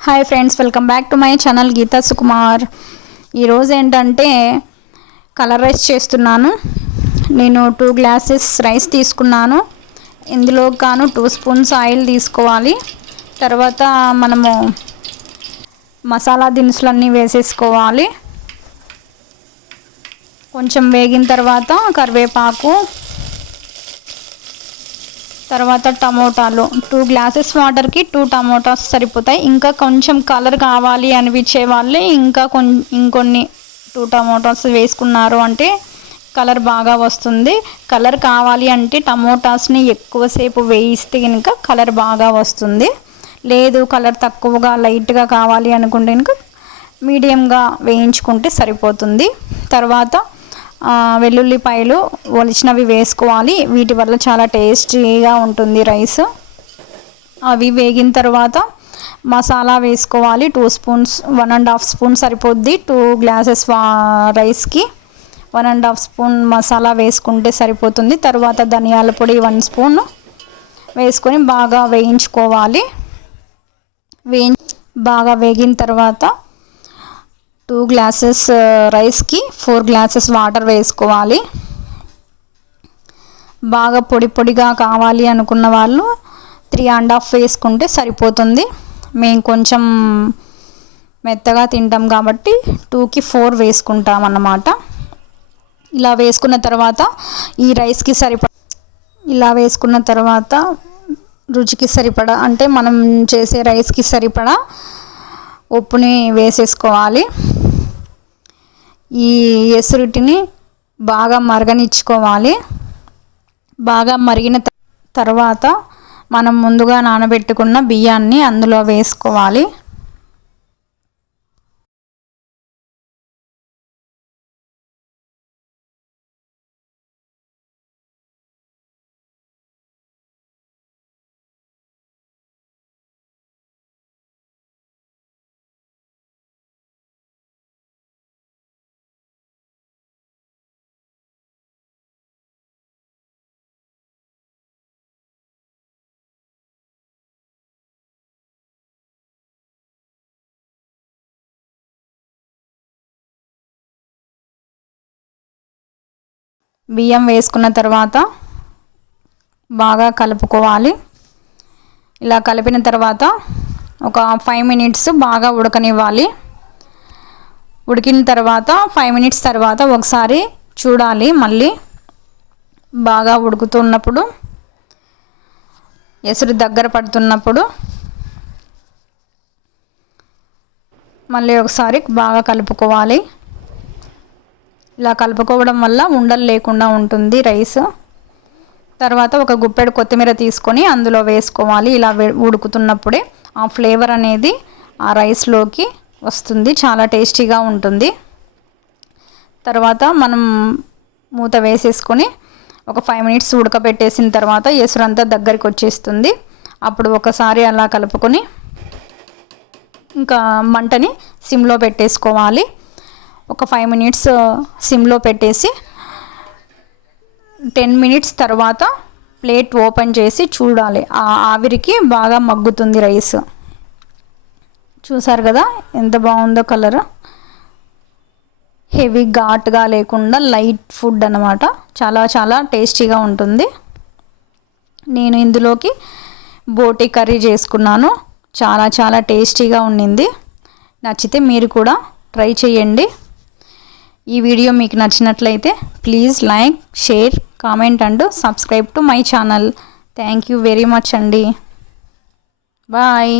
Hi friends, welcome back to my channel Geetha Sukumar. ఈరోజు ఏంటంటే colour rice చేస్తున్నాను. నేను 2 గ్లాసెస్ రైస్ తీసుకున్నాను. ఇందులో గాను 2 స్పూన్స్ ఆయిల్ తీసుకోవాలి. తర్వాత మనము మసాలా దినుసులన్నీ వేసేసుకోవాలి. కొంచెం వేగిన తర్వాత కరివేపాకు, తర్వాత టమోటాలు 2 గ్లాసెస్ వాటర్కి 2 టమోటాస్ సరిపోతాయి. ఇంకా కొంచెం కలర్ కావాలి అనిపించే వాళ్ళే ఇంకొన్ని 2 టమోటాస్ వేసుకున్నారు అంటే కలర్ బాగా వస్తుంది. కలర్ కావాలి అంటే టమోటాస్ని ఎక్కువసేపు వేయిస్తే కనుక కలర్ బాగా వస్తుంది. లేదు కలర్ తక్కువగా లైట్గా కావాలి అనుకుంటే కనుక మీడియంగా వేయించుకుంటే సరిపోతుంది. తర్వాత వెల్లుల్లిపాయలు ఒలిచినవి వేసుకోవాలి. వీటి వల్ల చాలా టేస్టీగా ఉంటుంది రైస్. అవి వేగిన తర్వాత మసాలా వేసుకోవాలి. 2 స్పూన్స్ 1.5 స్పూన్ సరిపోద్ది. 2 గ్లాసెస్ రైస్కి 1.5 స్పూన్ మసాలా వేసుకుంటే సరిపోతుంది. తర్వాత ధనియాల పొడి 1 స్పూన్ వేసుకొని బాగా వేయించుకోవాలి. బాగా వేగిన తర్వాత 2 గ్లాసెస్ రైస్కి 4 గ్లాసెస్ వాటర్ వేసుకోవాలి. బాగా పొడి పొడిగా కావాలి అనుకున్న వాళ్ళు 3.5 వేసుకుంటే సరిపోతుంది. మేము కొంచెం మెత్తగా తింటాం కాబట్టి 2కి 4 వేసుకుంటాం అన్నమాట. ఇలా వేసుకున్న తర్వాత ఈ రైస్కి వేసుకున్న తర్వాత రుచికి సరిపడా అంటే మనం చేసే రైస్కి సరిపడా ఉప్పుని వేసేసుకోవాలి. ఈ ఎసురుటిని బాగా మరగనిచ్చుకోవాలి. బాగా మరిగిన తర్వాత మనం ముందుగా నానబెట్టుకున్న బియ్యాన్ని అందులో వేసుకోవాలి. బియ్యం వేసుకున్న తర్వాత బాగా కలుపుకోవాలి. ఇలా కలిపిన తర్వాత ఒక 5 మినిట్స్ బాగా ఉడకనివ్వాలి. ఉడికిన తర్వాత 5 మినిట్స్ తర్వాత ఒకసారి చూడాలి. మళ్ళీ బాగా ఉడుకుతున్నప్పుడు ఎసురు దగ్గర పడుతున్నప్పుడు మళ్ళీ ఒకసారి బాగా కలుపుకోవాలి. ఇలా కలుపుకోవడం వల్ల ఉండలు లేకుండా ఉంటుంది రైస్. తర్వాత ఒక గుప్పెడు కొత్తిమీర తీసుకొని అందులో వేసుకోవాలి. ఇలా ఉడుకుతున్నప్పుడే ఆ ఫ్లేవర్ అనేది ఆ రైస్లోకి వస్తుంది. చాలా టేస్టీగా ఉంటుంది. తర్వాత మనం మూత వేసేసుకొని ఒక 5 మినిట్స్ ఉడకబెట్టేసిన తర్వాత ఎసురంతా దగ్గరికి వచ్చేస్తుంది. అప్పుడు ఒకసారి అలా కలుపుకొని ఇంకా మంటని సిమ్లో పెట్టేసుకోవాలి. ఒక 5 మినిట్స్ సిమ్లో పెట్టేసి 10 మినిట్స్ తర్వాత ప్లేట్ ఓపెన్ చేసి చూడాలి. ఆ ఆవిరికి బాగా మగ్గుతుంది రైస్. చూసారు కదా ఎంత బాగుందో కలర్. హెవీ ఘాట్గా లేకుండా లైట్ ఫుడ్ అన్నమాట. చాలా చాలా టేస్టీగా ఉంటుంది. నేను ఇందులోకి బోటి కర్రీ చేసుకున్నాను. చాలా చాలా టేస్టీగా ఉండింది. నచ్చితే మీరు కూడా ట్రై చేయండి. ఈ వీడియో మీకు నచ్చినట్లయితే please like, share, comment and subscribe to my channel. Thank you very much అండి. బాయ్.